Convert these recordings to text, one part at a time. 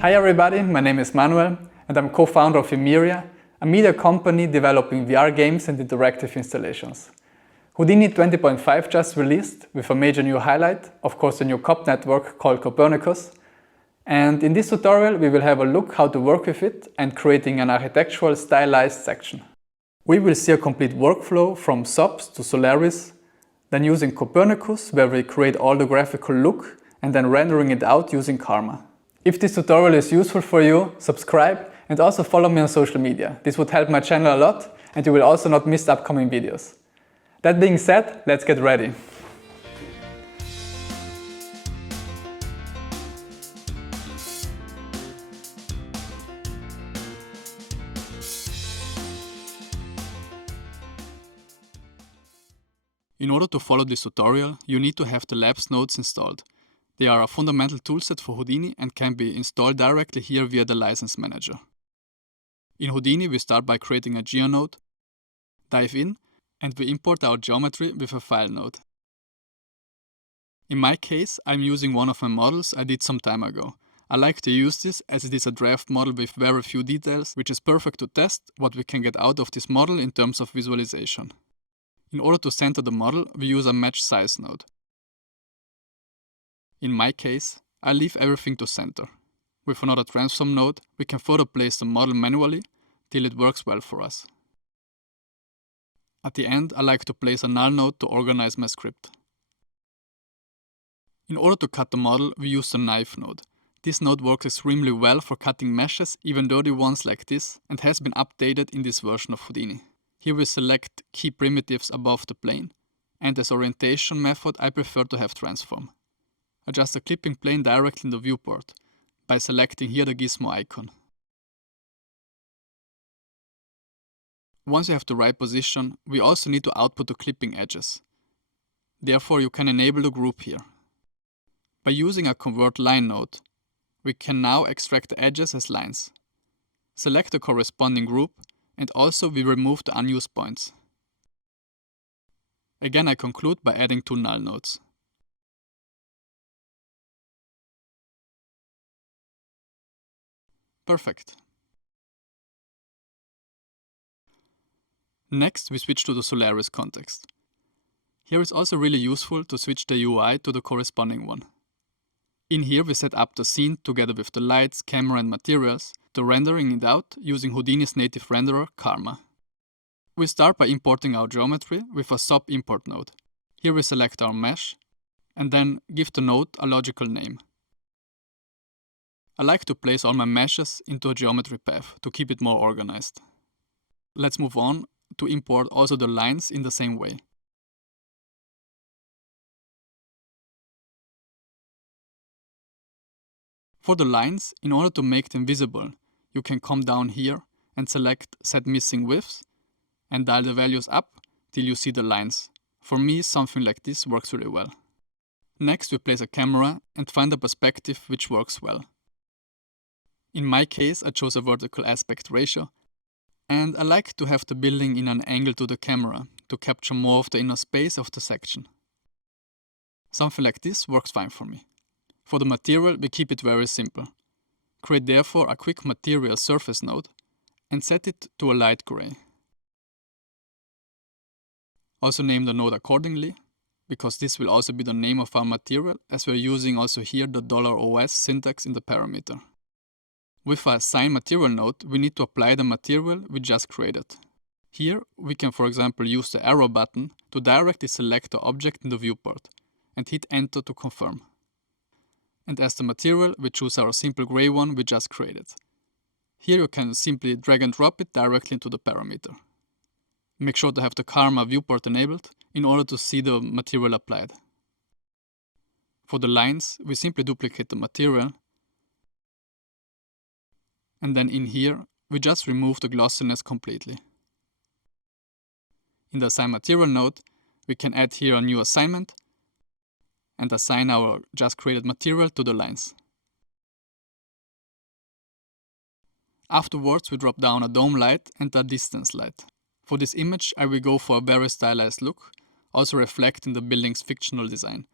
Hi everybody, my name is Manuel and I'm co-founder of Emiria, a media company developing VR games and interactive installations. Houdini 20.5 just released with a major new highlight, of course a new COP network called Copernicus. And in this tutorial we will have a look how to work with it and creating an architectural stylized section. We will see a complete workflow from SOPs to Solaris, then using Copernicus where we create all the graphical look and then rendering it out using Karma. If this tutorial is useful for you, subscribe and also follow me on social media. This would help my channel a lot and you will also not miss upcoming videos. That being said, let's get ready. In order to follow this tutorial, you need to have the labs nodes installed. They are a fundamental toolset for Houdini and can be installed directly here via the license manager. In Houdini, we start by creating a geonode, dive in, and we import our geometry with a file node. In my case, I'm using one of my models I did some time ago. I like to use this as it is a draft model with very few details, which is perfect to test what we can get out of this model in terms of visualization. In order to center the model, we use a match size node. In my case, I leave everything to center. With another transform node, we can further place the model manually till it works well for us. At the end, I like to place a null node to organize my script. In order to cut the model, we use the knife node. This node works extremely well for cutting meshes, even dirty ones like this, and has been updated in this version of Houdini. Here we select key primitives above the plane, and as orientation method I prefer to have transform. Adjust the clipping plane directly in the viewport by selecting here the gizmo icon. Once you have the right position, we also need to output the clipping edges. Therefore, you can enable the group here. By using a convert line node, we can now extract the edges as lines. Select the corresponding group and also we remove the unused points. Again, I conclude by adding two null nodes. Perfect. Next, we switch to the Solaris context. Here it's also really useful to switch the UI to the corresponding one. In here we set up the scene together with the lights, camera and materials, to rendering it out using Houdini's native renderer, Karma. We start by importing our geometry with a SOP import node. Here we select our mesh and then give the node a logical name. I like to place all my meshes into a geometry path to keep it more organized. Let's move on to import also the lines in the same way. For the lines, in order to make them visible, you can come down here and select Set Missing Widths and dial the values up till you see the lines. For me, something like this works really well. Next, we place a camera and find a perspective which works well. In my case, I chose a vertical aspect ratio, and I like to have the building in an angle to the camera to capture more of the inner space of the section. Something like this works fine for me. For the material, we keep it very simple. Create therefore a quick material surface node and set it to a light gray. Also name the node accordingly, because this will also be the name of our material, as we are using also here the $OS syntax in the parameter. With our assign material node, we need to apply the material we just created. Here, we can for example use the arrow button to directly select the object in the viewport and hit enter to confirm. And as the material, we choose our simple gray one we just created. Here you can simply drag and drop it directly into the parameter. Make sure to have the Karma viewport enabled in order to see the material applied. For the lines, we simply duplicate the material. And then in here, we just remove the glossiness completely. In the Assign Material node, we can add here a new assignment and assign our just created material to the lines. Afterwards, we drop down a dome light and a distance light. For this image, I will go for a very stylized look, also reflecting the building's fictional design.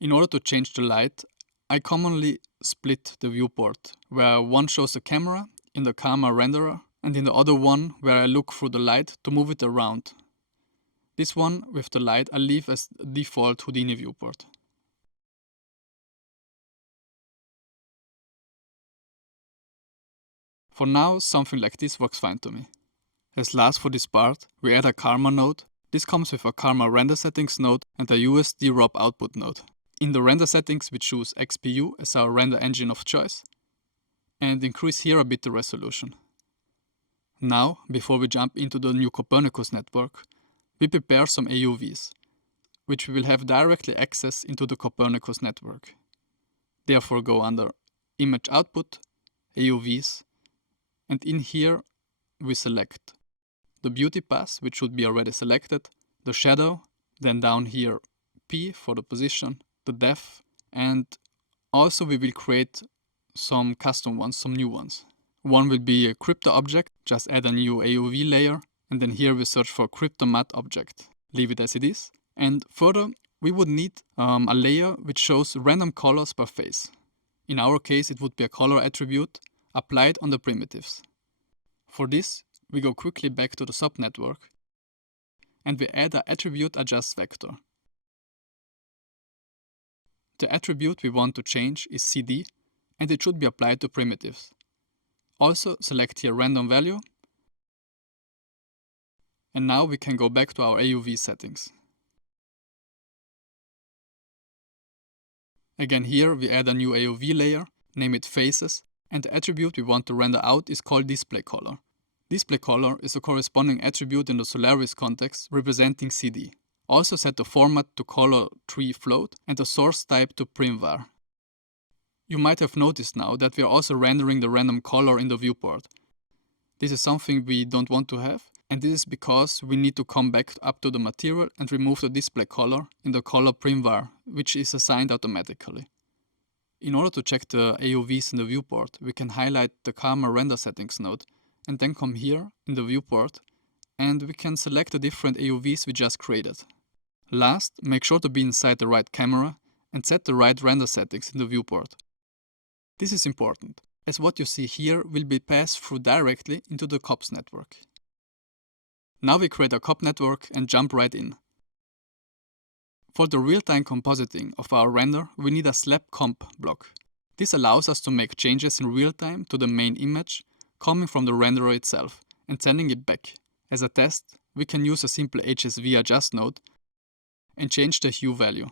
In order to change the light, I commonly split the viewport, where one shows the camera in the camera renderer and in the other one where I look through the light to move it around. This one with the light I leave as default Houdini viewport. For now, something like this works fine to me. As last for this part, we add a karma node. This comes with a karma render settings node and a USD ROP output node. In the render settings, we choose XPU as our render engine of choice and increase here a bit the resolution. Now, before we jump into the new Copernicus network, we prepare some AUVs, which we will have directly access into the Copernicus network. Therefore, go under Image Output, AUVs, and in here we select the beauty path, which should be already selected, the shadow, then down here P for the position, the depth, and also we will create some custom ones, some new ones. One will be a crypto object, just add a new AUV layer, and then here we search for crypto matte object. Leave it as it is. And further, we would need a layer which shows random colors per face. In our case, it would be a color attribute applied on the primitives. For this, we go quickly back to the subnetwork and we add an attribute adjust vector. The attribute we want to change is CD and it should be applied to primitives. Also select here random value. And now we can go back to our AUV settings. Again here we add a new AUV layer, name it faces, and the attribute we want to render out is called display color. Display color is a corresponding attribute in the Solaris context representing CD. Also set the format to color tree float and the source type to primvar. You might have noticed now that we are also rendering the random color in the viewport. This is something we don't want to have, and this is because we need to come back up to the material and remove the display color in the color primvar, which is assigned automatically. In order to check the AUVs in the viewport, we can highlight the karma render settings node and then come here in the viewport and we can select the different AUVs we just created. Last, make sure to be inside the right camera and set the right render settings in the viewport. This is important, as what you see here will be passed through directly into the COPS network. Now we create a COP network and jump right in. For the real-time compositing of our render, we need a slap comp block. This allows us to make changes in real time to the main image coming from the renderer itself and sending it back. As a test, we can use a simple HSV adjust node and change the hue value.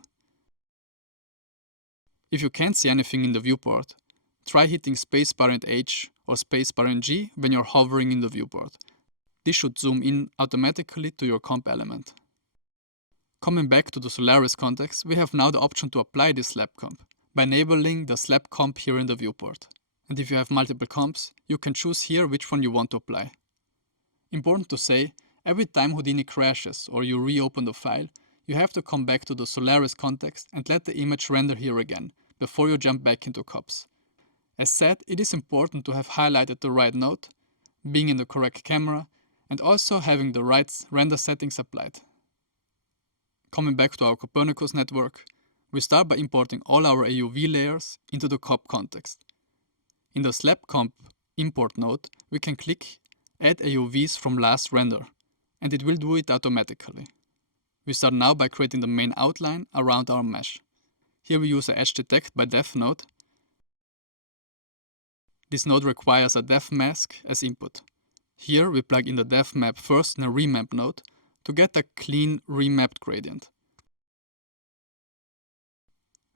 If you can't see anything in the viewport, try hitting spacebar and H or spacebar and G when you're hovering in the viewport. This should zoom in automatically to your comp element. Coming back to the Solaris context, we have now the option to apply this slap comp by enabling the slap comp here in the viewport. And if you have multiple comps, you can choose here which one you want to apply. Important to say, every time Houdini crashes or you reopen the file, you have to come back to the Solaris context and let the image render here again before you jump back into COPS. As said, it is important to have highlighted the right node, being in the correct camera, and also having the right render settings applied. Coming back to our Copernicus network, we start by importing all our AUV layers into the COP context. In the slap comp import node, we can click Add AUVs from last render, and it will do it automatically. We start now by creating the main outline around our mesh. Here we use a edge detect by depth node. This node requires a depth mask as input. Here we plug in the depth map first in a remap node to get a clean remapped gradient.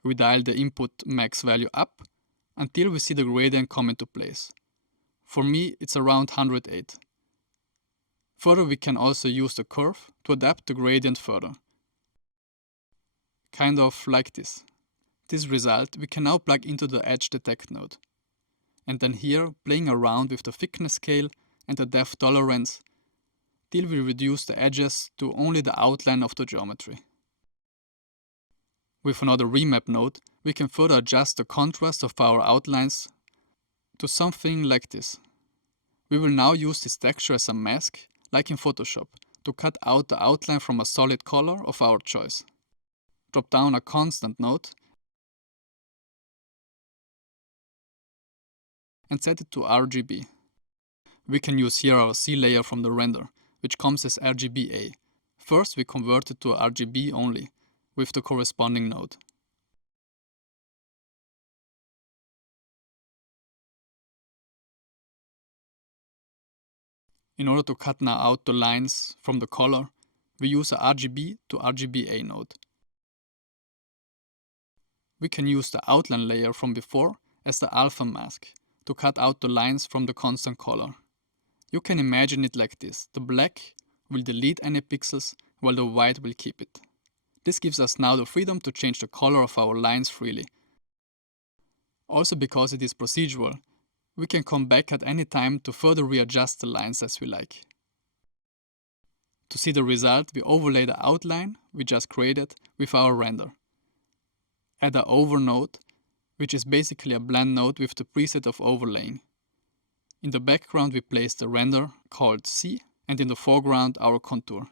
We dial the input max value up until we see the gradient come into place. For me, it's around 108. Further, we can also use the curve to adapt the gradient further. Kind of like this. This result we can now plug into the edge detect node. And then here, playing around with the thickness scale and the depth tolerance till we reduce the edges to only the outline of the geometry. With another remap node, we can further adjust the contrast of our outlines to something like this. We will now use this texture as a mask, like in Photoshop, to cut out the outline from a solid color of our choice. Drop down a constant node and set it to RGB. We can use here our C layer from the render, which comes as RGBA. First we convert it to RGB only, with the corresponding node. In order to cut now out the lines from the color, we use a RGB to RGBA node. We can use the outline layer from before as the alpha mask to cut out the lines from the constant color. You can imagine it like this: the black will delete any pixels while the white will keep it. This gives us now the freedom to change the color of our lines freely. Also, because it is procedural, we can come back at any time to further readjust the lines as we like. To see the result, we overlay the outline we just created with our render. Add an over node, which is basically a blend node with the preset of overlaying. In the background we place the render called C, and in the foreground our contour.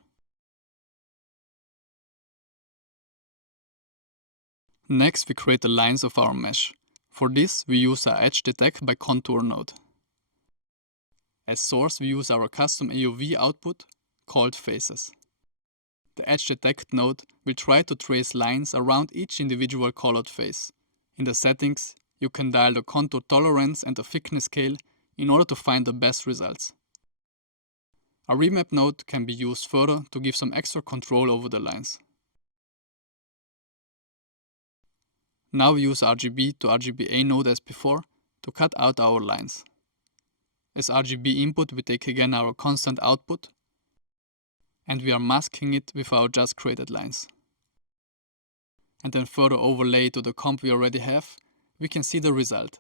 Next we create the lines of our mesh. For this we use our edge detect by contour node. As source we use our custom AUV output called faces. The edge detect node will try to trace lines around each individual colored face. In the settings you can dial the contour tolerance and the thickness scale in order to find the best results. A remap node can be used further to give some extra control over the lines. Now we use RGB to RGBA node as before to cut out our lines. As RGB input we take again our constant output and we are masking it with our just created lines. And then further overlay to the comp we already have, we can see the result.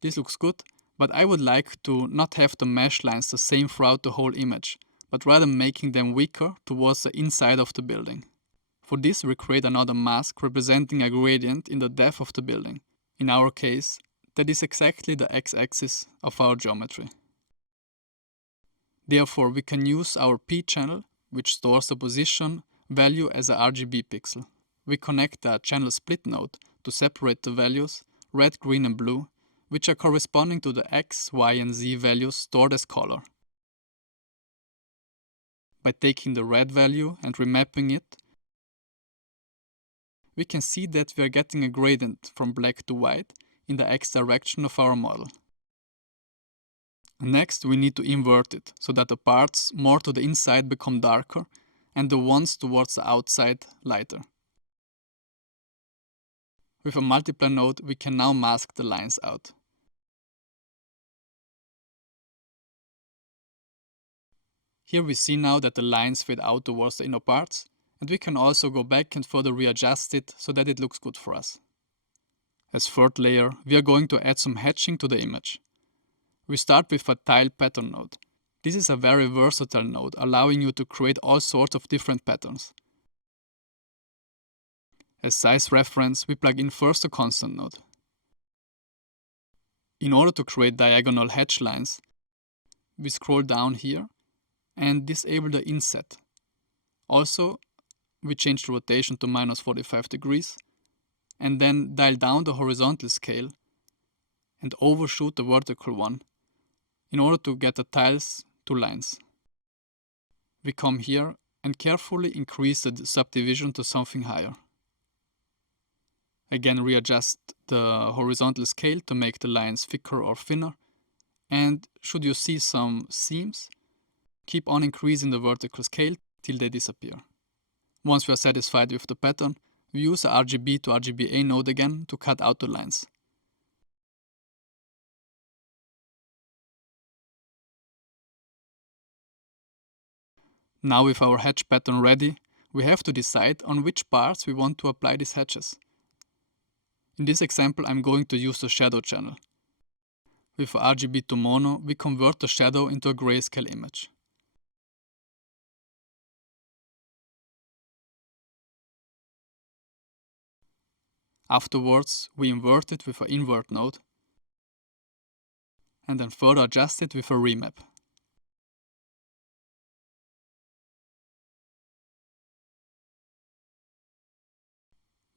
This looks good, but I would like to not have the mesh lines the same throughout the whole image, but rather making them weaker towards the inside of the building. For this we create another mask representing a gradient in the depth of the building. In our case, that is exactly the x-axis of our geometry. Therefore we can use our P channel, which stores the position value as a RGB pixel. We connect a channel split node to separate the values, red, green and blue, which are corresponding to the X, Y and Z values stored as color. By taking the red value and remapping it, we can see that we are getting a gradient from black to white in the X direction of our model. Next we need to invert it, so that the parts more to the inside become darker and the ones towards the outside lighter. With a multiply node we can now mask the lines out. Here we see now that the lines fade out towards the inner parts, and we can also go back and further readjust it so that it looks good for us. As third layer, we are going to add some hatching to the image. We start with a tile pattern node. This is a very versatile node, allowing you to create all sorts of different patterns. As size reference, we plug in first a constant node. In order to create diagonal hatch lines, we scroll down here and disable the inset. Also, we change the rotation to -45 degrees and then dial down the horizontal scale and overshoot the vertical one in order to get the tiles to lines. We come here and carefully increase the subdivision to something higher. Again, readjust the horizontal scale to make the lines thicker or thinner, and should you see some seams, keep on increasing the vertical scale till they disappear. Once we are satisfied with the pattern, we use a RGB to RGBA node again to cut out the lines. Now with our hatch pattern ready, we have to decide on which parts we want to apply these hatches. In this example I'm going to use the shadow channel. With RGB to mono, we convert the shadow into a grayscale image. Afterwards, we invert it with an invert node and then further adjust it with a remap.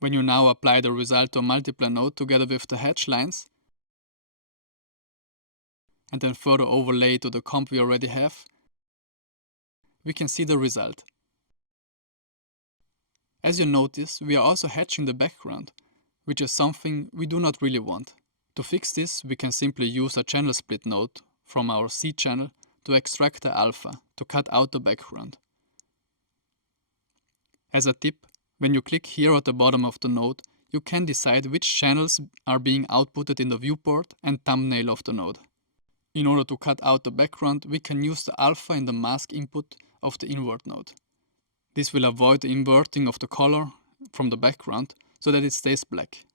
When you now apply the result to a multiply node together with the hatch lines, and then further overlay to the comp we already have, we can see the result. As you notice, we are also hatching the background, which is something we do not really want. To fix this, we can simply use a channel split node from our C channel to extract the alpha to cut out the background. As a tip, when you click here at the bottom of the node, you can decide which channels are being outputted in the viewport and thumbnail of the node. In order to cut out the background, we can use the alpha in the mask input of the invert node. This will avoid the inverting of the color from the background so that it stays black.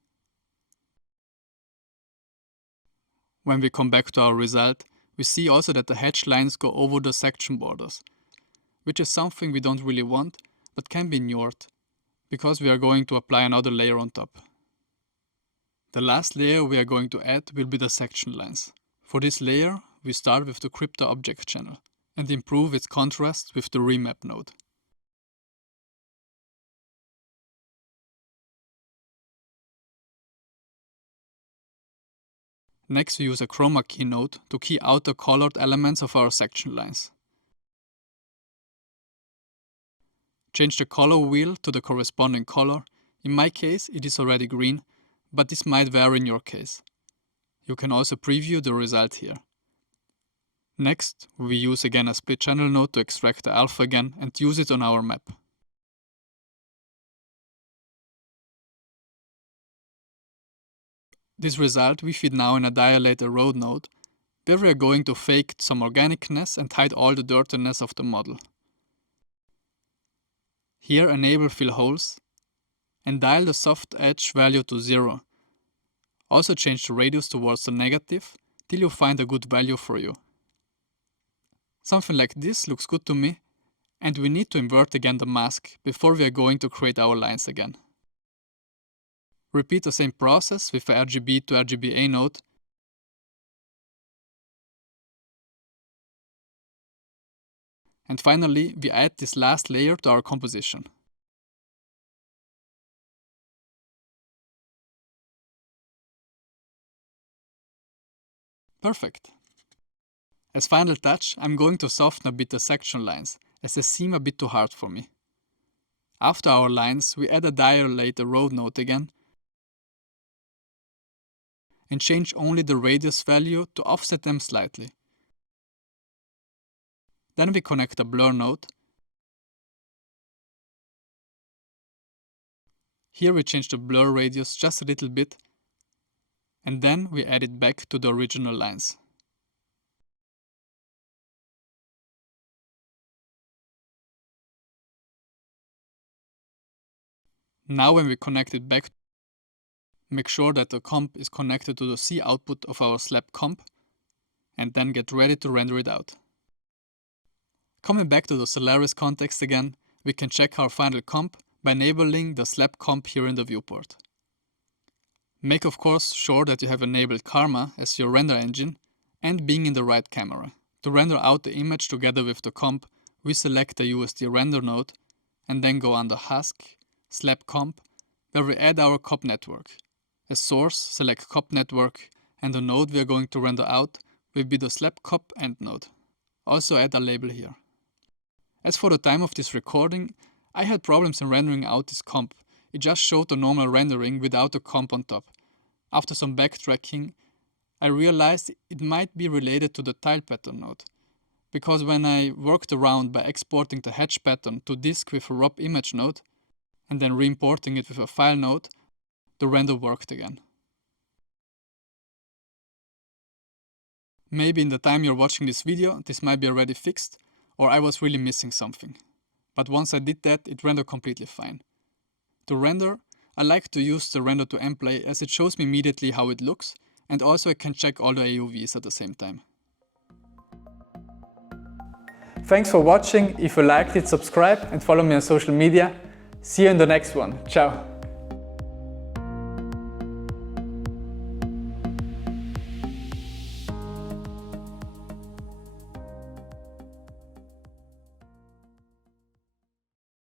When we come back to our result, we see also that the hatch lines go over the section borders, which is something we don't really want, but can be ignored, because we are going to apply another layer on top. The last layer we are going to add will be the section lines. For this layer, we start with the crypto object channel and improve its contrast with the remap node. Next, we use a chroma key node to key out the colored elements of our section lines. Change the color wheel to the corresponding color. In my case, it is already green, but this might vary in your case. You can also preview the result here. Next, we use again a split channel node to extract the alpha again and use it on our map. This result we feed now in a dilate erode node, where we are going to fake some organicness and hide all the dirtiness of the model. Here enable fill holes and dial the soft edge value to 0. Also change the radius towards the negative till you find a good value for you. Something like this looks good to me, and we need to invert again the mask before we are going to create our lines again. Repeat the same process with a RGB to RGBA node. And finally, we add this last layer to our composition. Perfect. As final touch, I'm going to soften a bit the section lines, as they seem a bit too hard for me. After our lines, we add a dilate erode node again, and change only the radius value to offset them slightly. Then we connect a blur node. Here we change the blur radius just a little bit, and then we add it back to the original lines. Now when we connect it back, make sure that the comp is connected to the C output of our slab comp, and then get ready to render it out. Coming back to the Solaris context again, we can check our final comp by enabling the slab comp here in the viewport. Make of course sure that you have enabled Karma as your render engine and being in the right camera. To render out the image together with the comp, we select the USD render node and then go under Husk, Slab Comp, where we add our COP network. As source, select COP network, and the node we are going to render out will be the slab COP end node. Also add a label here. As for the time of this recording, I had problems in rendering out this comp. It just showed the normal rendering without the comp on top. After some backtracking, I realized it might be related to the tile pattern node, because when I worked around by exporting the hatch pattern to disk with a ROP image node, and then re-importing it with a file node, the render worked again. Maybe in the time you're watching this video, this might be already fixed, or I was really missing something. But once I did that, it rendered completely fine. To render, I like to use the render to mplay as it shows me immediately how it looks, and also I can check all the AUVs at the same time. Thanks for watching. If you liked it, subscribe and follow me on social media. See you in the next one. Ciao.